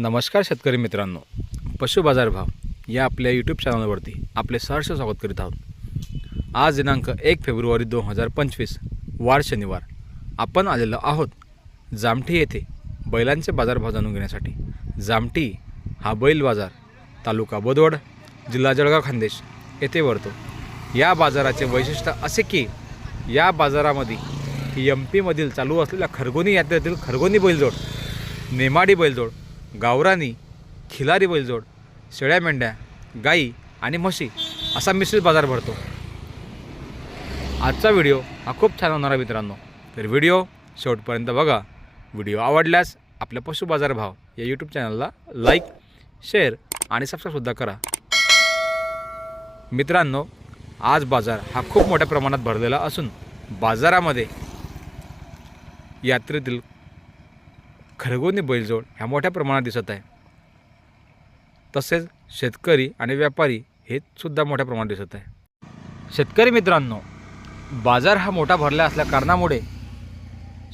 नमस्कार शेतकरी मित्रांनो. पशु बाजार भाव या आपल्या यूट्यूब चॅनलवरती आपले सहर्ष स्वागत करीत आहोत. आज दिनांक एक फेब्रुवारी दोन हजार पंचवीस वार शनिवार. आपण आलेलो आहोत जामठी येथे बैलांचे बाजारभाव जाणून घेण्यासाठी. जामठी हा बैल बाजार तालुका बोदवड जिल्हा जळगाव खानदेश येथे भरतो. या बाजाराचे वैशिष्ट्य असे की या बाजारामध्ये एम पीमधील चालू असलेल्या खरगोनी यात्रेतील खरगोनी बैलजोड नेमाडी बैलजोड गावरानी खिलारी बैलजोड शेळ्या मेंढ्या गाई आणि म्हशी असा मिश्रित बाजार भरतो. आजचा व्हिडिओ हा खूप छान होणार आहे मित्रांनो. तर व्हिडिओ शेवटपर्यंत बघा. व्हिडिओ आवडल्यास आपल्या पशु बाजार भाव या यूट्यूब चॅनलला लाईक शेअर आणि सबस्क्राईबसुद्धा करा. मित्रांनो आज बाजार हा खूप मोठ्या प्रमाणात भरलेला असून बाजारामध्ये यात्रेतील खरगोनी बैलजोड ह्या मोठ्या प्रमाणात दिसत आहे. तसेच शेतकरी आणि व्यापारी हे सुद्धा मोठ्या प्रमाणात दिसत आहे. शेतकरी मित्रांनो बाजार हा मोठा भरला असल्या कारणामुळे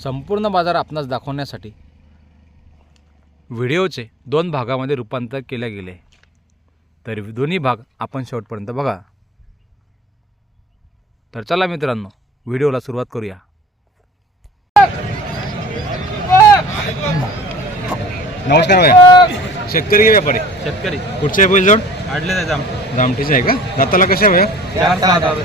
संपूर्ण बाजार आपणास दाखवण्यासाठी व्हिडिओचे दोन भागामध्ये रूपांतर केले गेले. तर दोन्ही भाग आपण शेवटपर्यंत बघा. तर चला मित्रांनो व्हिडिओला सुरुवात करूया. नमस्कार भैया शेतकरी की व्यापारी. शेतकरी. कुठचे आहे बैलजोड? जायचं आमचं. जामठीचे आहे का? दाताला कशा भैया? चार सहा दावे.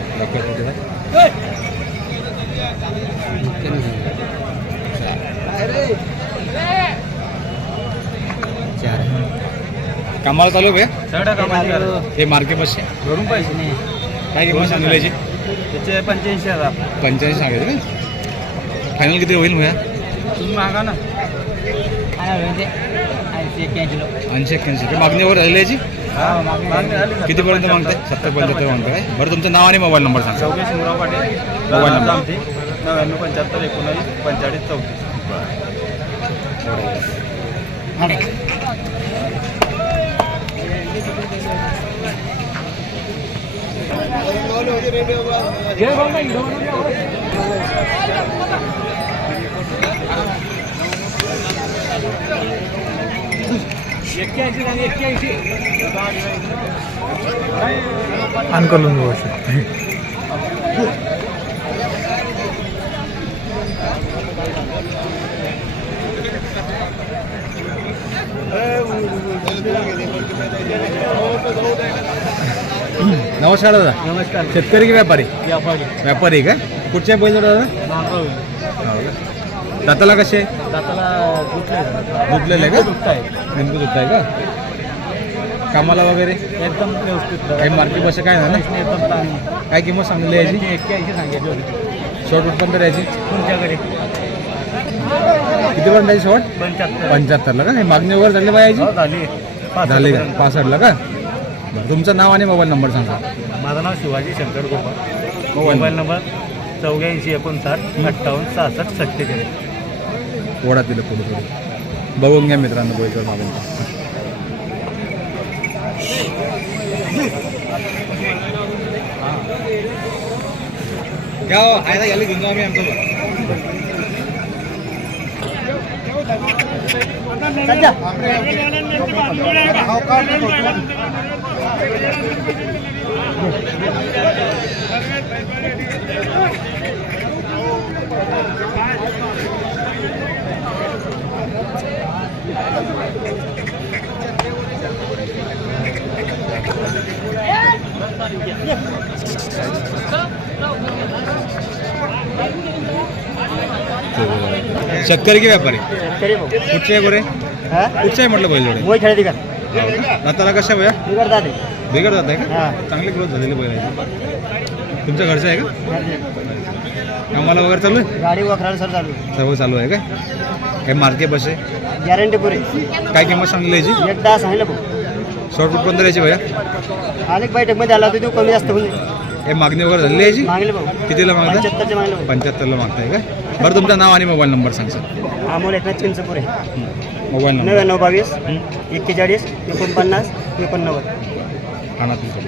कामाला चालू आहे भैया. सगळ्या कामाची गरज. हे मार्के बसचे घरून पैसे नाही. काय किंमत सांगल्याची त्याचे पंच्याऐंशी हजार. पंच्याऐंशी सांगायचं का? फायनल किती होईल भैया? तुम्ही मागा ना. ऐंशी एक्क्याऐंशी का मागणीवर झालेली याची. कितीपर्यंत मागताय? सत्तर पंच्याहत्तर मागताय बरं तुमचं नाव आणि मोबाईल नंबर सांगा. चौघे शिवराव पाटील मोबाईल नंबर. आमचे नव्याण्णव पंच्याहत्तर एकोणावीस पंचेचाळीस चौतीस. अनकलून गोष्ट नमस्कार दादा. नमस्कार. शेतकरी की व्यापारी? व्यापारी. व्यापारी का? कुठचे आहे बैलजोड दादा दाताला कसे? दाताला गुतले दुधलेले आहे का? नेमकं दुधत आहे का? कामाला वगैरे? एकदम व्यवस्थित काही मार्केट बस काय झालं? काय किंमत याची? सांगितली होती. शॉर्ट तर याची? तुमच्याकडे. किती पर्यंत याची शॉर्ट? पंच्याहत्तर. पंच्याहत्तरला का? हे मागणी वगैरे झाली बा याची? हो, झाली. झाली का? पासष्टला का? तुमचं नाव आणि मोबाईल नंबर सांगा. माझं नाव शिवाजी शंकर गोपाळ मोबाईल नंबर चौऱ्याऐंशी एकोणसाठ अठ्ठावन्न सहासष्ट सत्तेचाळीस. ओढा तिला पुढे थोडी बघून घ्या मित्रांनो बैलजोड मागून गेले घेऊन जाऊ आम्ही आमचं शेतकरी की व्यापारी? कुठचे आहे गोरे कुठचे आहे म्हटलं बैलजोडे? मोय खेळते का? दाताला कशा बिघडतात बिघड जात आहे का? हा. चांगली ग्रोथ झालेली बैल आहे तुमच्या घरचं आहे का? कामाला वगैरे चालू आहे? गाडी वखराला सर चालू सर्व चालू आहे का? काही मार्के बस आहे. गॅरंटी पुरी. काय किंमत सांगली याची? एकदा सांगितलं भाऊ. शॉर्ट फूट पण याची भया अनेक बैठकमध्ये आला होता तो कमी जास्त होईल हे मागणी वगैरे आहे याची? मागले भाऊ. कितीला मागता पंच्याहत्तरला मागताय का बरं तुमचं नाव आणि मोबाईल नंबर सांग sir. Amol Eknath Chinchpure. Mobile number. नव्याण्णव बावीस एक्केचाळीस एकोणपन्नास एकोणनव्वद. आणा तुमचं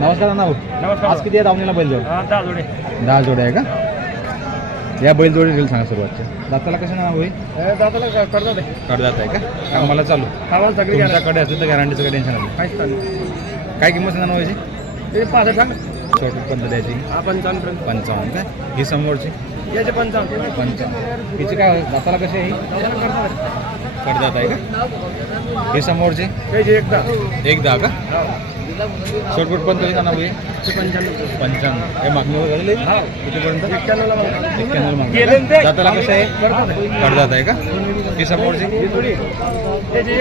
नमस्कार नाव. आज किती आहे दावणीला बैलजोड दहा जोडे. दहा जोड्या आहे का? या बैलजोडी रेल सांगा सुरुवातच्या दाताला कसं नाव होईल दादाला करतात कडदात आहे. का? कामाला चालू. आम्हाला सगळी तुमच्याकडे असेल तर गॅरंटीचं काही टेन्शन काहीच चालू काय किंमत सांगा व्हायची पाच सांग. पंत द्यायची? हा पंचावन्न पंचावन्न काय ही समोरची? याचे पंचावन्न. पंचावन्न. हिची काय होईल? दाताला कशी आहे ही? कडदात आहे. का? ही समोरची? एकदा. एक दहा का शॉर्टकट पण तरी नाव ते पंच्याण्णव. काय मागणी वगैरे? हा कितीपर्यंत एक्क्याण्णव मागणी. ते? दाताला कसं आहे. कडदात आहे का? ही समोरची ही त्याचे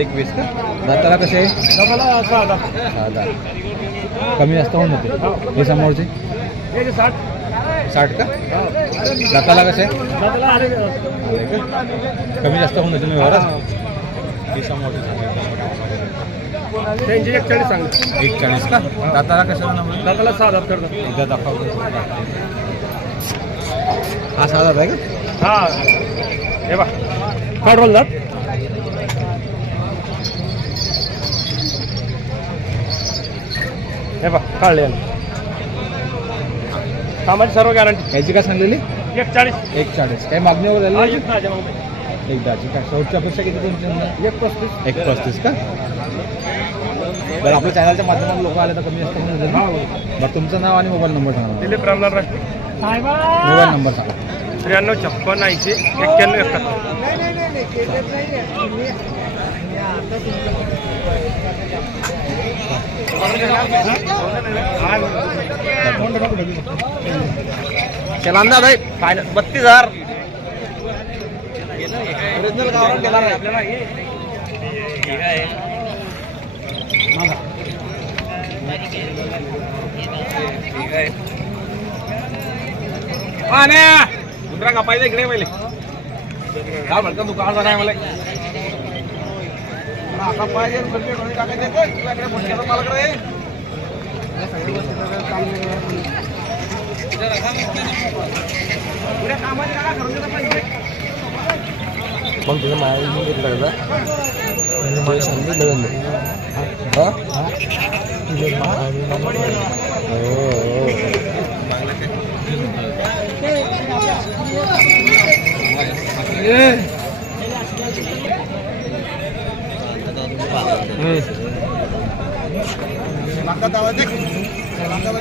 एक वीस का? दाताला कसे आहे? कमी जास्त होऊन होते ही समोरची साठ. साठ का? हा दाताला कसे आहे? कमी जास्त होऊन होते ना व्यवहारात? ही समोरची त्यांचे एकचाळीस सांगू. एक चाळीस का? दाताला कशाला दादाला सहा दात करतात. एकदा दाखवतो. हा दात आहे का? हा. हे बा काढून जात हे बा काढले कामाची सर्व गॅरंटी याची काय सांगलेली? एक चाळीस एक चाळीस काही मागणी वगैरे झाली एक दहाची काय शेवटची अपेक्षा किती तुमची? एक पस्तीस. एक पस्तीस का? बरं आपल्या चॅनलच्या माध्यमातून लोक आले तर कमी जास्त होऊन जाईल ना? बरं तुमचं नाव आणि मोबाईल नंबर सांगा मला. दिलीप रामनाथ राज मोबाईल नंबर सांगा. त्र्याण्णव छप्पन ऐंशी एक्क्याण्णव एकाहत्तर. चला अंदाज आहे फायनल बत्तीस हजार. कुत्रा नाही का पाहिजे इकडे पहिले. काय म्हणतो दुकान नाही मला? आता पाहिजे मग तुझं माया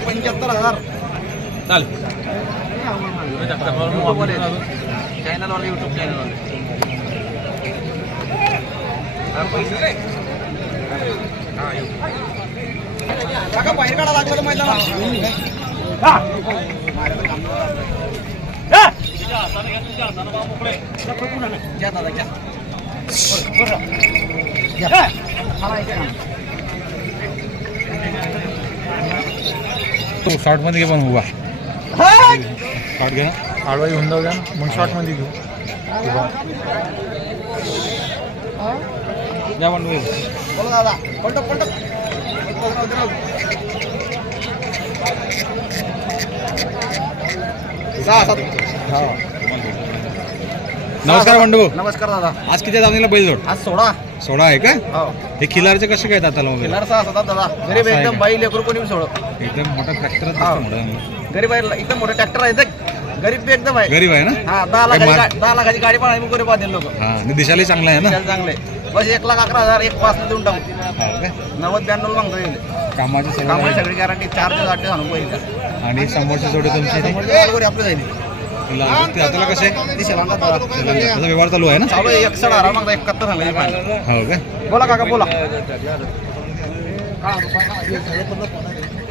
पंच्याहत्तर हजार चालेल चॅनल चॅनलवाले युट्यूब चॅनलवाले काका बाहेर काढा लागलं घ्या दादा घ्या शॉर्टमध्ये घे पण उभा शॉर्ट घे आडवाई होऊन जाऊ द्या मग शॉर्टमध्ये घेऊ उभा बोला दादा. पलट पलट. नमस्कार बंडू. नमस्कार दादा. आज किती दावणीला बैल जोड आज सोडा सोळा आहे का? हो. हे खिलारचे कसे काय दाताला वगैरे किल्लार सहा दादा गरीब एकदम? बाई लेकरू कोणी सोड एकदम मोठा ट्रॅक्टर हा. गरीब आहे एकदम मोठे ट्रॅक्टर आहे गरीब एकदम आहे. गरीब आहे ना? हा दहा लाखाची गाडी पण आहे मग गरीब लोक. दिशालाही चांगला आहे ना? चांगले बस एक लाख अकरा हजार एक पाच देऊन टाकू. हा? नव्वद ब्याण्णव मागतो येईल. कामाची कामाची सगळं सगळी गॅरंटी चार दिवस आठ दिवस आणून पहिले आणि समोरच्या जोडे तुमचे? ते? आपलं जाईल ते हाताला कसे दिसेल त्याचा व्यवहार चालू आहे ना? चालू आहे. एकसठ हजार मागता एकाहत्तर सांगायचे हो काय बोला काका बोला.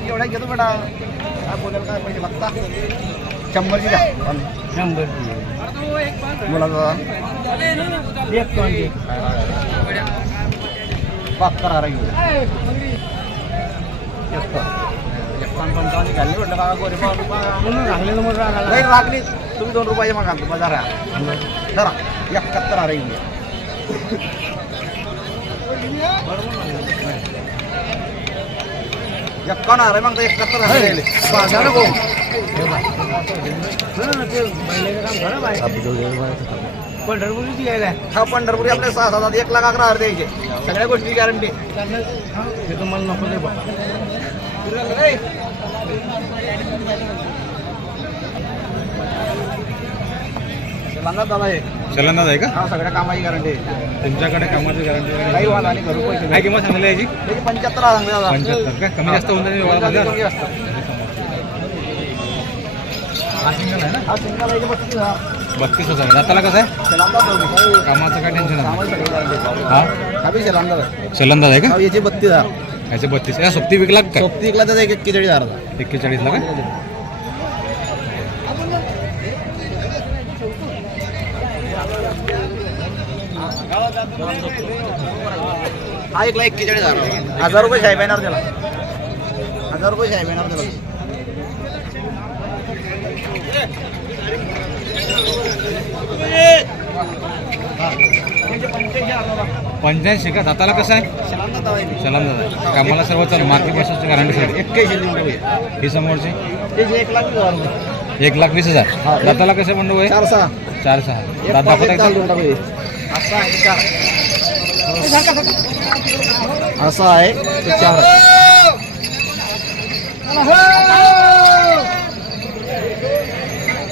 एवढ्या घेतो बेटा काय बोलायला काय पैसे लागता शंभर द्या. शंभर मुलाचा दादा एक घेऊ म्हटलं बाबा गोरे म्हणून मग लागली तुम्ही दोन रुपयाचे मग घालतो मग जरा धरा एकाहत्तर अरे एकावन्न अरे मग एकाहत्तर अरे गो हं, यायला आहे. हा पंढरपुरी आपले सहा सात एक लाख अकरा हजार द्यायचे. सगळ्या गोष्टी गॅरंटी ते तुम्हाला नको बघ दादा हे चलंदाज आहे का? हा सगळ्या कामाची गॅरंटी तुमच्याकडे कामाची गॅरंटी काही वाद आणि घरून पैसे काय किंमत सांगली याची? त्याची पंच्याहत्तर हजार पंच्याहत्तर का? कमी जास्त होऊन जाईल व्यवहारामध्ये? कमी जास्त. हा सिंगल आहे ना हा सिंगल आहे बत्तीस हजार. दाताला कसं आहे. कामाचं काय टेन्शन. हा हा? बी शेलांदा आहे. का? याची बत्तीस हजार. याचे बत्तीस. या सोबती विकला का सोबती इकला त्याचा एक एक्केचाळीस हजार. एक्केचाळीसला का? हा एकला एक्केचाळीस हजार हजार रुपये शाही येणार त्याला. हजार रुपये शाही येणार त्याला. पंच्याऐंशी का? दाताला कसं आहे? शेलांदा दादा आहे. आहे कामाला सर्व चालू? मार्केट पैशाची गॅरंटी एक्क्याऐंशी देऊन टाकूया. ही समोरची? एक लाख वीस हजार. रुपये. एक लाख वीस हजार. दाताला कसं म्हणतो वय चार सहा. चार सहा. दात दाखवता. असा आहे आहे चार.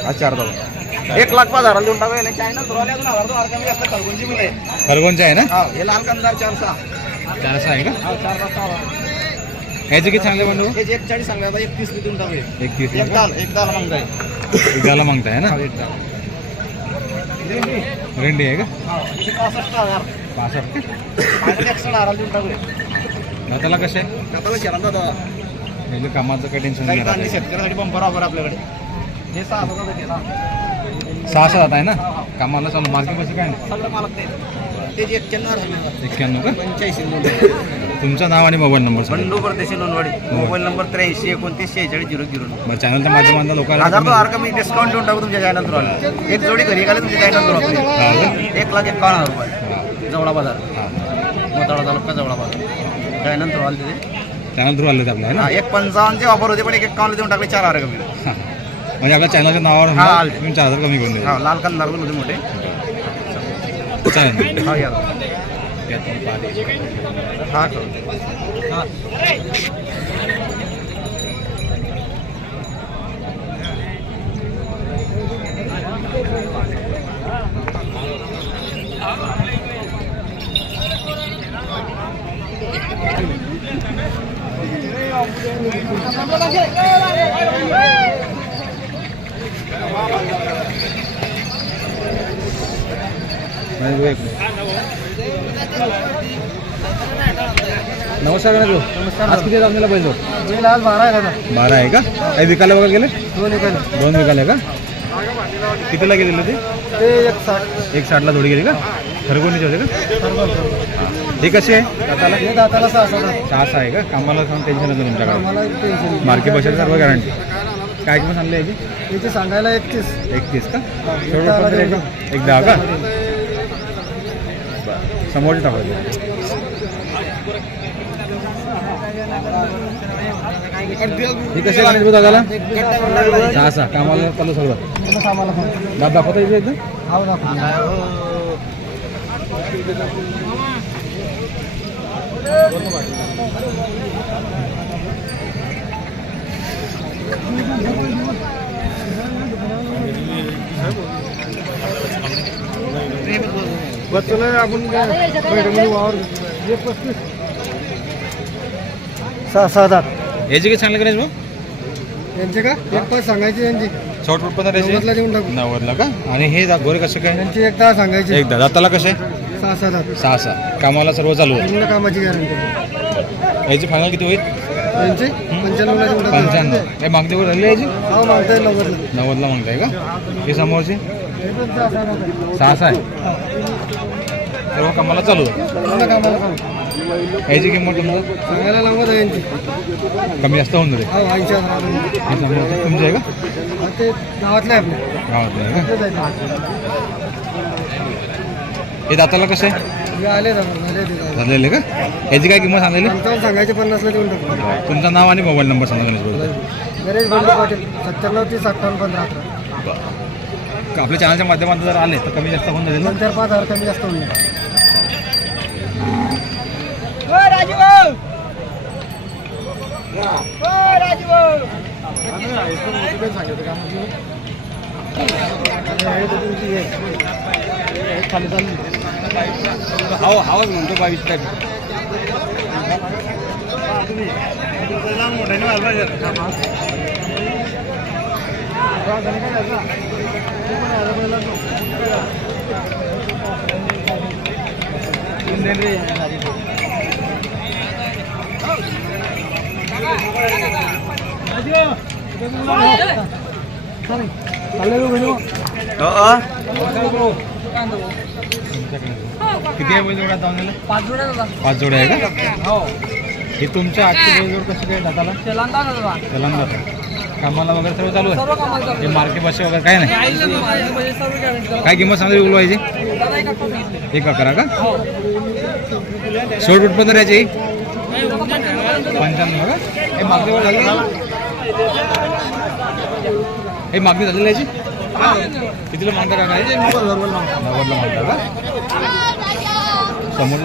हा चार दादा. एक लाख पाच हजार देऊन नाही चायना धुराले अजून हजार दोन हजार कमी जास्त खरगोंची मिळेल खरगोनचे आहे ना? हा हे लाल कंदार चार सहा. चार सहा आहे का? हा चार पाच सहा. याचे किती चांगले म्हणतो हे जे एक चाळीस सांगले आता एक तीस मी देऊन टाकूया. एकतीस एक दाल एक दाल मग जाईल विकायला मागताय ना? एक दाल. रेंडी आहे का? हा इथे पासष्ट हजार. पासष्ट एकसष्ट हजार देऊन टाकूया. दाताला कसे? आता शेरांदा दादा. म्हणजे कामाचं काही टेन्शन काही नाही तांदे राहत. शेतकऱ्यासाठी बंपर ऑफर आपल्याकडे. हे सहा हजार रुपये केला सहा सहा जात आहे ना? कामाला चालू मार्केट पैसे काय नाही? ते एक्क्याण्णव का? तुमचं नाव आणि मोबाईल नंबर सांगा. बंडू परदेशी लोणवाडी. मोबाईल नंबर त्र्याऐंशी एकोणतीस शेहेचाळीस झिरो झिरो. मग चॅनलच्या माध्यमातून लोकांना हजार तो कमी डिस्काउंट देऊन टाकू तुमच्या चॅनल थ्रू एक जोडी घरी गेले तुमच्या चॅनल थ्रू एक लाख एकावन्न हजार रुपये. जवळा बाजार. मोताळा तालुका जवळा बाजार. चॅनल थ्रू आले तिथे चॅनल थ्रू आले है हा एक पंचावन्नचे ऑफर होते पण एक एकावन्न देऊन टाकले चार हजार कमी. हा. म्हणजे आपल्या चॅनलच्या नावावर हा, समजा आले. तुम्ही चार हजार कमी करून हा लाल कंदार पण होते मोठे. देऊ चालेल. हा या. हा करू. नमस्कार गणेश नमस्कार. आज किती दाखवला पाहिजे बिल आज बारा आहे दादा. बारा आहे का? काही विकायला वगैरे गेले? दोन एक दोन विकायला का? कितीला गेलेले ते? ते एक साठ. एक साठला थोडी गेली का? खरगोणीचे होते का? हे. कसे? आहे दाताला हे दाताला सहा सात सहा सहा आहे का? कामाला सांग टेन्शन येतं तुमच्याकडे. मला टेन्शन मार्केट पैशाची सर्व गॅरंटी काय किंमत सांगली याची? याचे सांगायला एकतीस. एकतीस का? एक- एक दहा का? समोरचे टाकायचे हे कसे भाऊ दादाला? सहा सहा कामाला चालू फोन दादा दाखवता येते एकदम हो आपण वावर सहा सहा हजार. याचे किती सांगले गणेश भाऊ? यांचे का? एक पाच सांगायचे यांची. शॉर्ट पण नव्वदला देऊन टाकू. नव्वदला का? आणि हे दा- गोरे कसं काय? यांची एक दहा सांगायचे. एकदा दाताला कसे? सहा सात हजार. सहा सहा. कामाला सर्व चालू आहे. पूर्ण कामाची गॅरंटी याची फायनल किती होईल? यांचे? पंच्याण्णवला देऊन टाकू. पंच्याण्णव. काय मागणी वगैरे राहिली याची? हा मागताय नव्वदला. नव्वदला मागताय का? हे समोरची? हे पण सहा सहा सहा आहे. सर्व कामाला चालू आहे. पूर्ण कामाला सांग याची किंमत तुमचं सांगायला लावत आहे यांची. कमी जास्त होऊन जाते हो ऐंशी हजार समोर तुमचे आहे का? ते गावातले आहे गावातलं आहे तेच आहे ते. का हे दाताला कसं? आहे हे आले दादा झाले ते दादा. झालेले का? याची काय किंमत सांगलेली? पंचावन्न सांगायचे पन्नासला देऊन टाकू. तुमचं नाव आणि मोबाईल नंबर सांगा गणेश भाऊ. गणेश बंडू पाटील सत्त्याण्णव तीस अठ्ठावन्न पंधरा अकरा. आपल्या चॅनलच्या माध्यमातून जर आले तर कमी जास्त होऊन जाईल ना? नंतर पाच हजार कमी जास्त होईल हाव हावच म्हणतो बावीस टक्के किती आहे बैल जोड्या दावणीला? पाच जोड्या पाच जोड्या आहे का? हो. ही तुमच्या आजची बैल जोड कशी काय दाताला तेलांदा दादा कामाला वगैरे सर्व चालू आहे? सर्व कामाला हे मार्के बसे वगैरे काय नाही? काय किंमत सांगली उलवायची दादा एक अकरा का? हो. शेवट उत्पन्न याची पंच्याण्णव का हे झालं हे मागणी झालेली याची कितीला मागता का काय? नव्वदला मागता का? समोर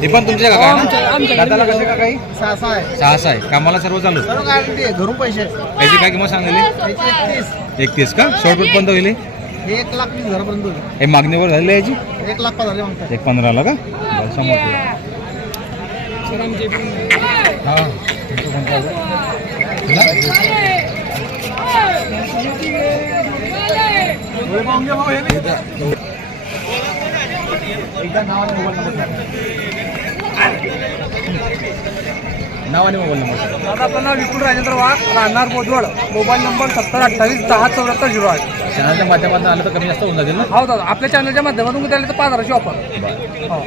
हे पण तुमच्या का काय? दादाला कसे का काही? सहा सहा आहे. सहा सहा आहे. कामाला सर्व चालू? घरून पैसे. याची काय किंमत सांगलेली याची एकतीस का? शॉर्ट पर्यंत होईल एक लाख वीस हजारापर्यंत होईल. हे मागणीवर झालेली आहे याची? एक लाख मागतात. एक पंधराला का? बरं, एकदा नाव आणि मोबाईल नंबर नाव आणि मोबाईल नंबर दादा पण विपुल राजेंद्र वाघ राहणार बोदवड मोबाईल नंबर सत्तर अठ्ठावीस दहा चौऱ्याहत्तर झिरो आठ. चॅनलच्या माध्यमातून आलं तर कमी जास्त होऊन जातील ना? हो दादा. आपल्या चॅनलच्या माध्यमातून त्याला तर पाच हजाराची ऑफर हो.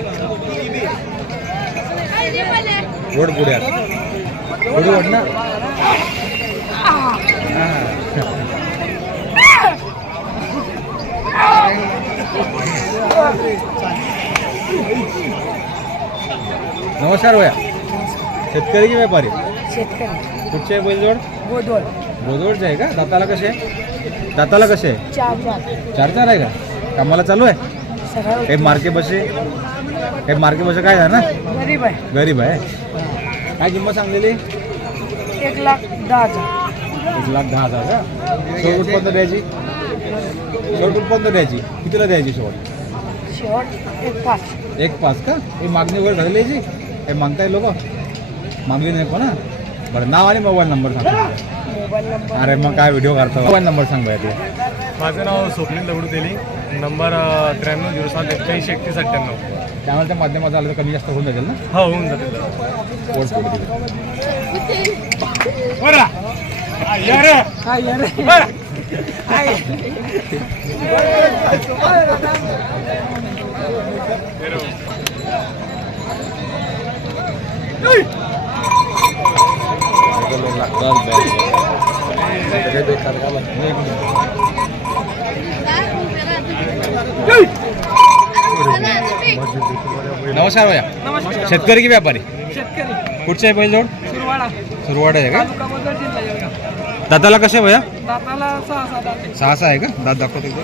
रोड पुढे ओढ ना. नमस्कार भैया. शेतकरी की व्यापारी? शेतकरी. कुठचे बैलजोड? बोदवड बोदवडचे आहे का? दाताला कसे आहे? दाताला कसे आहे? चार चार. चार चार आहे का? कामाला चालू आहे? काही मार्के बसे. काही मार्के बसे काय आहे ना? गरीब आहे. गरीब आहे. काय किंमत सांगलेली? एक लाख दहा हजार. एक लाख दहा हजार का? शेवट उत्पन्न द्यायची? शेवट उत्पन्न द्यायची. कितीला द्यायची शेवट? शेवट एक पाच. एक पाच का? ही मागणी वगैरे झालेली याची हे मागताय लोक? मागली नाही पण हा. बरं नाव आणि मोबाईल नंबर सांग. अरे मग काय व्हिडिओ काढतो मोबाईल नंबर सांग बाय ते माझं नाव स्वप्नील दगडू तेली नंबर त्र्याण्णव झिरो सात एक्क्याऐंशी एकतीस अठ्ठ्याण्णव चॅनलच्या माध्यमात आलं तर कमी जास्त होऊन जाईल ना? हो होऊन जातील. नमस्कार भैया. शेतकरी की व्यापारी? शेतकरी. कुठचे आहे बैल जोड? सुरवाडा. सुरुवात आहे का? दाताला कसे आहे भैया? सहा सहा आहे. का? दात दाखवतो एकदा.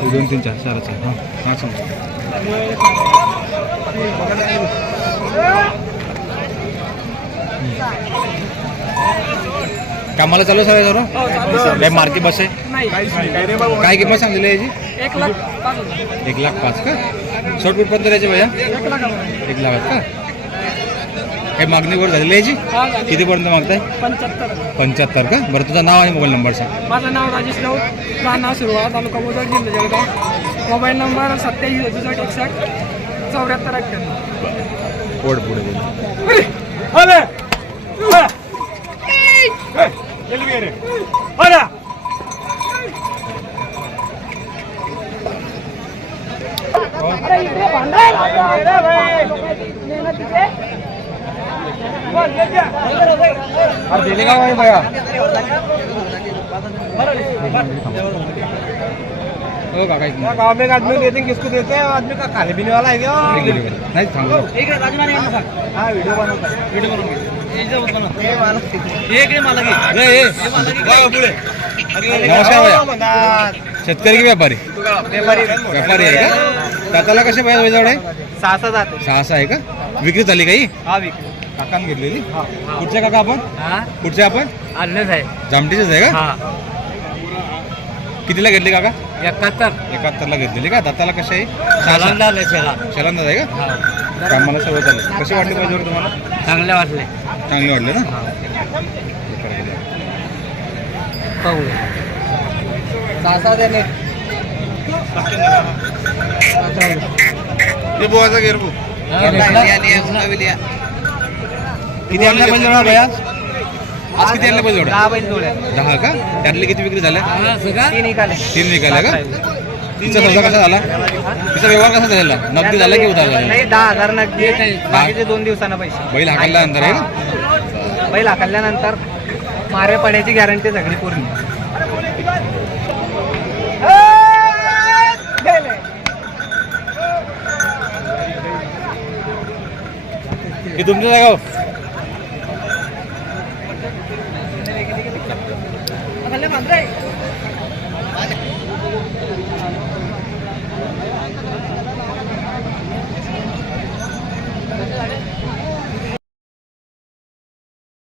हे दोन तीन चार चार चार हां हां सांग कामाला चालू आहे सगळं सर्व काय मार्के बस आहे? काय किंमत सांगलेली आहे याची? एक लाख एक लाख पाच का? शॉर्ट फूट पण द्यायचे भैया? एक लाख का? काही मागणीवर झालेली आहे याची? हा. कितीपर्यंत मागताय? पंच्याहत्तर. पंच्याहत्तर का? बरं तुझं नाव आणि मोबाईल नंबर सांग. माझं नाव राजेश राऊत. राहणार सुरुवात तालुका बोदड जिल्हा जळगाव. मोबाईल नंबर सत्याऐंशी सदुसष्ट एकसष्ट चौऱ्याहत्तर अठ्ठ्याण्णव. पोट पुढे अरे दिले का हो काका एक मिनिट. गाँव में आदमी देते हैं किसको देते? हैं आदमी का खाने पीने वाला है क्या एक मिनिट, एक मिनिट. नाही थांबलो हाँ वीडियो बनाता है वीडियो नमस्कार भैया. शेतकरी की व्यापारी? व्यापारी. आहे का? दाताला कसे पाहिजे वैजावडे सहा सहा जाते सहा सहा आहे का? विक्री झाली काही? हा काकान घेतलेली? कुठच्या काका आपण? हा? कुठचे आपण? अन्नच आहे जामटीचेच आहे का? हा. कितीला घेतली काका? एकाहत्तर. एकाहत्तरला घेतलेली का? दाताला कसे आहे? सहा झालं शेला चलंदाज आहे का? कामाला सवय चालू कशी वाटली पाहिजे तुम्हाला? चांगले वाटले. चांगले वाटले ना? पाहू सहा बोवाचा गेरबू किती भैया? आज किती आणल्या पाहिजे दहा बैल जोड्या. दहा का? त्यातले किती विक्री झाल्या? तीन निघाले तीन निघाल्या का? तिचा सौदा कसा झाला? तिचा व्यवहार कसा झाला नगदी झाला की उधार झाला? नाही दहा हजार नगदी. बाकीचे दोन दिवसानं पैसे. बैल हाकलल्यानंतर आहे का बैल हाकलल्यानंतर मारे पडायची गॅरंटी सगळी पूर्ण. हे तुमचं जागा